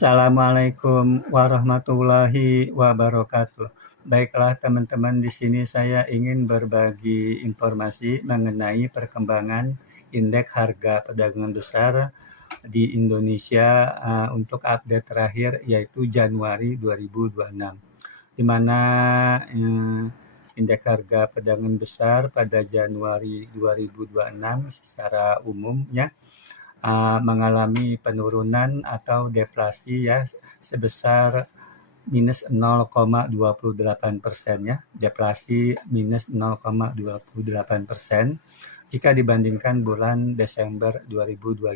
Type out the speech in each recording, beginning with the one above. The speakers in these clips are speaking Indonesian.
Assalamualaikum warahmatullahi wabarakatuh. Baiklah teman-teman, di sini saya ingin berbagi informasi mengenai perkembangan indeks harga perdagangan besar di Indonesia untuk update terakhir yaitu Januari 2026. Di mana indeks harga perdagangan besar pada Januari 2026 secara umumnya mengalami penurunan atau deflasi ya sebesar minus 0,28% ya, deflasi minus 0,28% jika dibandingkan bulan Desember 2025.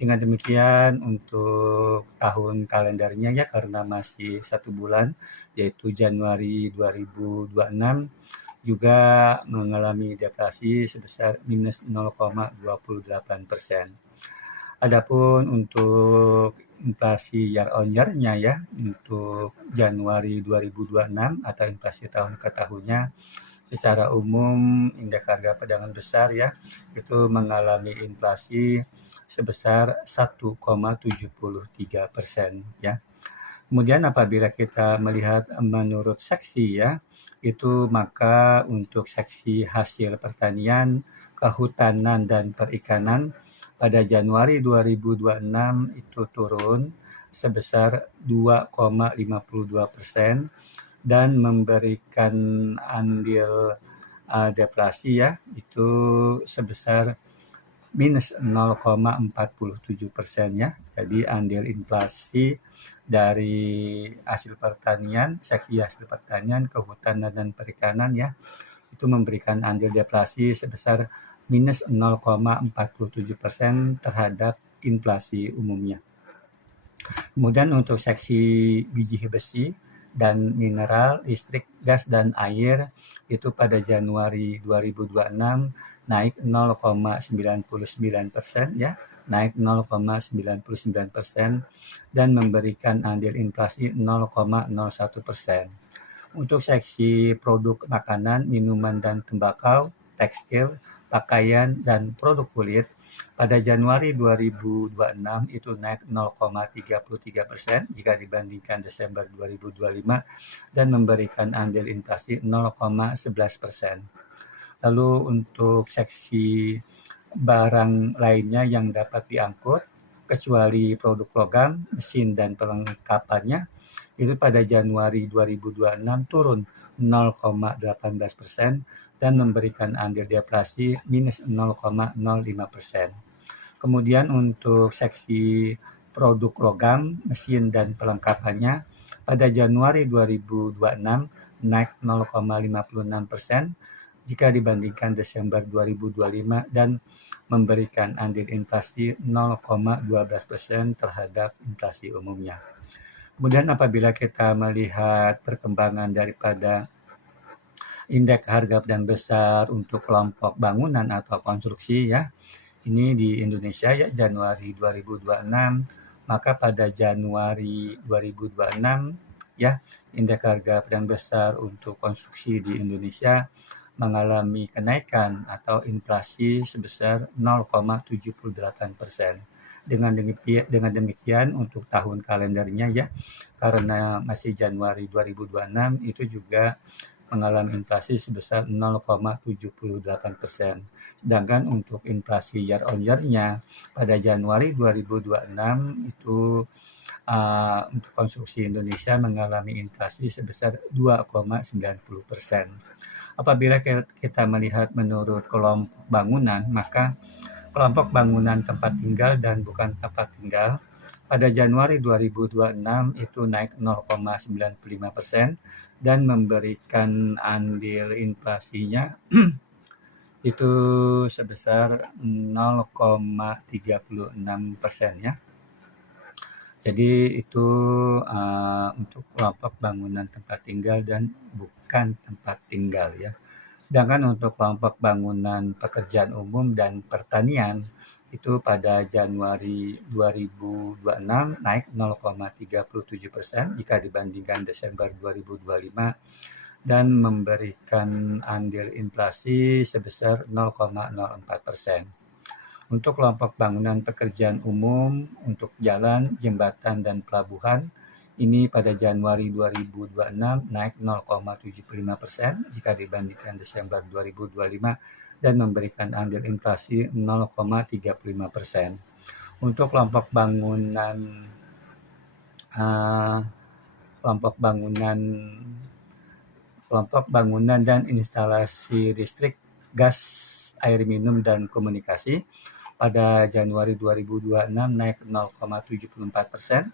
Dengan demikian untuk tahun kalendernya ya, karena masih 1 bulan yaitu Januari 2026 juga mengalami deflasi sebesar minus 0,28%. Adapun untuk inflasi year on year-nya ya, untuk Januari 2026 atau inflasi tahun ke tahunnya, secara umum indeks harga perdagangan besar ya, itu mengalami inflasi sebesar 1,73% ya. Kemudian apabila kita melihat menurut seksi ya, itu maka untuk seksi hasil pertanian, kehutanan, dan perikanan pada Januari 2026 itu turun sebesar 2,52% dan memberikan andil deflasi ya, itu sebesar minus 0,47% ya. Jadi andil inflasi dari hasil pertanian, seksi hasil pertanian, kehutanan, dan perikanan ya, itu memberikan andil deflasi sebesar minus 0,47% terhadap inflasi umumnya. Kemudian untuk seksi biji besi dan mineral, listrik, gas, dan air itu pada Januari 2026 naik 0,99% ya, naik 0,99% dan memberikan andil inflasi 0,01%. Untuk seksi produk makanan, minuman, dan tembakau, tekstil, pakaian, dan produk kulit pada Januari 2026 itu naik 0,33% jika dibandingkan Desember 2025 dan memberikan andil inflasi 0,11%. Lalu untuk seksi barang lainnya yang dapat diangkut kecuali produk logam, mesin, dan perlengkapannya itu pada Januari 2026 turun 0,18% dan memberikan andil deflasi minus 0,05%. Kemudian untuk seksi produk logam, mesin, dan perlengkapannya pada Januari 2026 naik 0,56% jika dibandingkan Desember 2025 dan memberikan andil inflasi 0,12% terhadap inflasi umumnya. Kemudian apabila kita melihat perkembangan daripada indeks harga dan besar untuk kelompok bangunan atau konstruksi ya, ini di Indonesia ya Januari 2026, maka pada Januari 2026 ya indeks harga dan besar untuk konstruksi di Indonesia mengalami kenaikan atau inflasi sebesar 0,78%. Dengan demikian untuk tahun kalendernya ya, karena masih Januari 2026 itu juga mengalami inflasi sebesar 0,78%. Sedangkan untuk inflasi year on year-nya pada Januari 2026 itu untuk konstruksi Indonesia mengalami inflasi sebesar 2,90%. Apabila kita melihat menurut kelompok bangunan, maka kelompok bangunan tempat tinggal dan bukan tempat tinggal pada Januari 2026 itu naik 0,95% dan memberikan andil inflasinya itu sebesar 0,36% ya. Jadi itu untuk kelompok bangunan tempat tinggal dan bukan tempat tinggal ya. Sedangkan untuk kelompok bangunan pekerjaan umum dan pertanian itu pada Januari 2026 naik 0,37% jika dibandingkan Desember 2025 dan memberikan andil inflasi sebesar 0,04%. Untuk kelompok bangunan pekerjaan umum untuk jalan, jembatan, dan pelabuhan, ini pada Januari 2026 naik 0,75% jika dibandingkan Desember 2025 dan memberikan andil inflasi 0,35%. Untuk kelompok bangunan uh, kelompok bangunan dan instalasi listrik, gas, air minum, dan komunikasi pada Januari 2026 naik 0,74%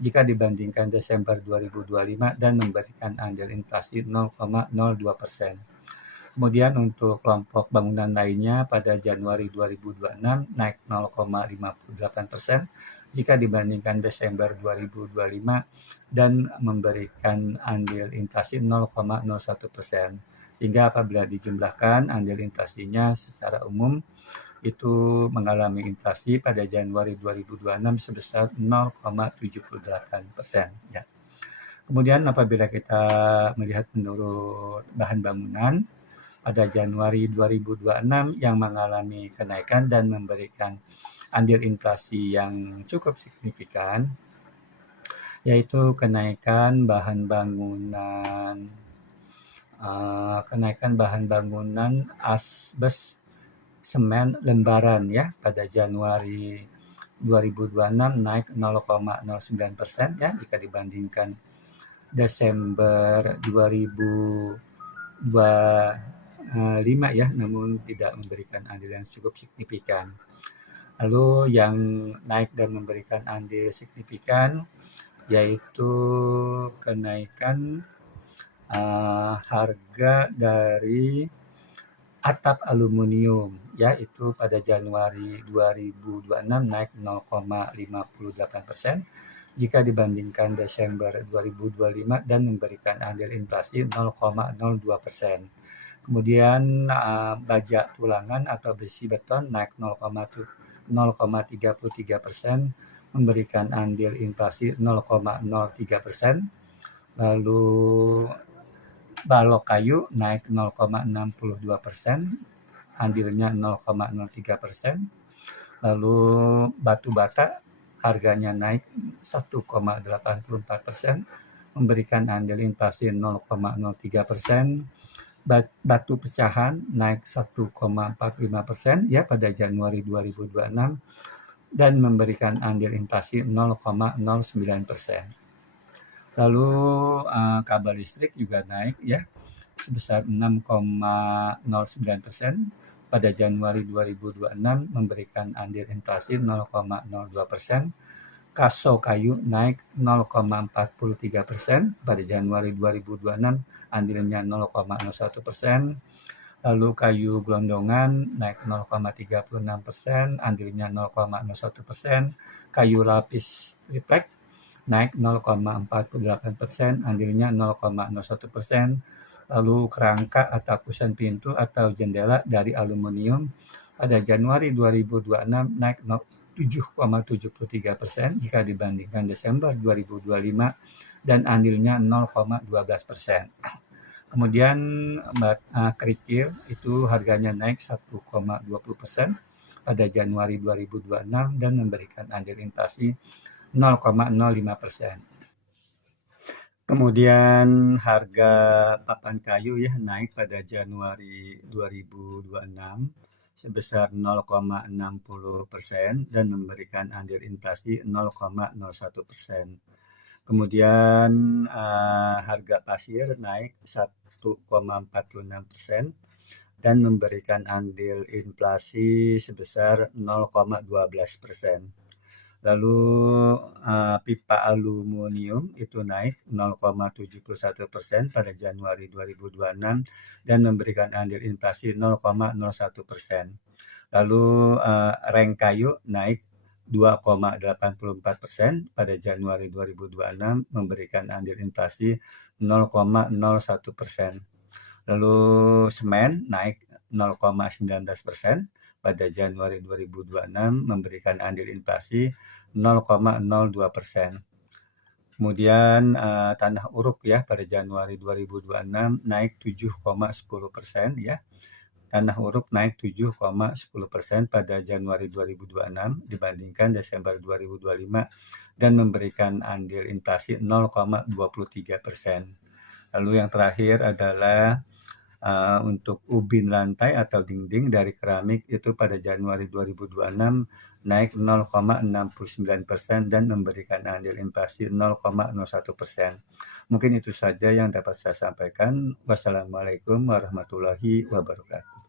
jika dibandingkan Desember 2025 dan memberikan andil inflasi 0,02%. Kemudian untuk kelompok bangunan lainnya pada Januari 2026 naik 0,58% jika dibandingkan Desember 2025 dan memberikan andil inflasi 0,01%. Sehingga apabila dijumlahkan andil inflasinya secara umum itu mengalami inflasi pada Januari 2026 sebesar 0,78%. Ya. Kemudian apabila kita melihat menurut bahan bangunan, pada Januari 2026 yang mengalami kenaikan dan memberikan andil inflasi yang cukup signifikan, yaitu kenaikan bahan bangunan asbes semen lembaran ya pada Januari 2026 naik 0,09% ya jika dibandingkan Desember 2025 ya, namun tidak memberikan andil yang cukup signifikan. Lalu yang naik dan memberikan andil signifikan yaitu kenaikan harga dari atap aluminium yaitu pada Januari 2026 naik 0,58% jika dibandingkan Desember 2025 dan memberikan andil inflasi 0,02%. Kemudian baja tulangan atau besi beton naik 0,33% memberikan andil inflasi 0,03%. Lalu balok kayu naik 0,62%, andilnya 0,03%. Lalu batu bata harganya naik 1,84%, memberikan andil inflasi 0,03%. Batu pecahan naik 1,45% ya pada Januari 2026 dan memberikan andil inflasi 0,09%. Lalu kabel listrik juga naik ya sebesar 6,09% pada Januari 2026 memberikan andil inflasi 0,02%. Kaso kayu naik 0,43% pada Januari 2026 andilnya 0,01%. Lalu kayu gelondongan naik 0,36%, andilnya 0,01%. Kayu lapis triplek naik 0,48%, andilnya 0,01%. Lalu kerangka atau tapusan pintu atau jendela dari aluminium pada Januari 2026 naik 7,73% jika dibandingkan Desember 2025 dan andilnya 0,12%. Kemudian kerikil itu harganya naik 1,20% pada Januari 2026 dan memberikan andil inflasi 0,05%. Kemudian harga papan kayu ya naik pada Januari 2026 sebesar 0,60% dan memberikan andil inflasi 0,01%. Kemudian harga pasir naik 1,46% dan memberikan andil inflasi sebesar 0,12%. Lalu pipa aluminium itu naik 0,71% pada Januari 2026 dan memberikan andil inflasi 0,01%. Lalu reng kayu naik 2,84% pada Januari 2026 memberikan andil inflasi 0,01%. Lalu semen naik 0,19% pada Januari 2026 memberikan andil inflasi 0,02%. Kemudian tanah uruk ya pada Januari 2026 naik 7,10% ya. tanah uruk naik 7,10% pada Januari 2026 dibandingkan Desember 2025 dan memberikan andil inflasi 0,23%. Lalu yang terakhir adalah untuk ubin lantai atau dinding dari keramik itu pada Januari 2026 naik 0,69% dan memberikan andil inflasi 0,01%. Mungkin itu saja yang dapat saya sampaikan. Wassalamualaikum warahmatullahi wabarakatuh.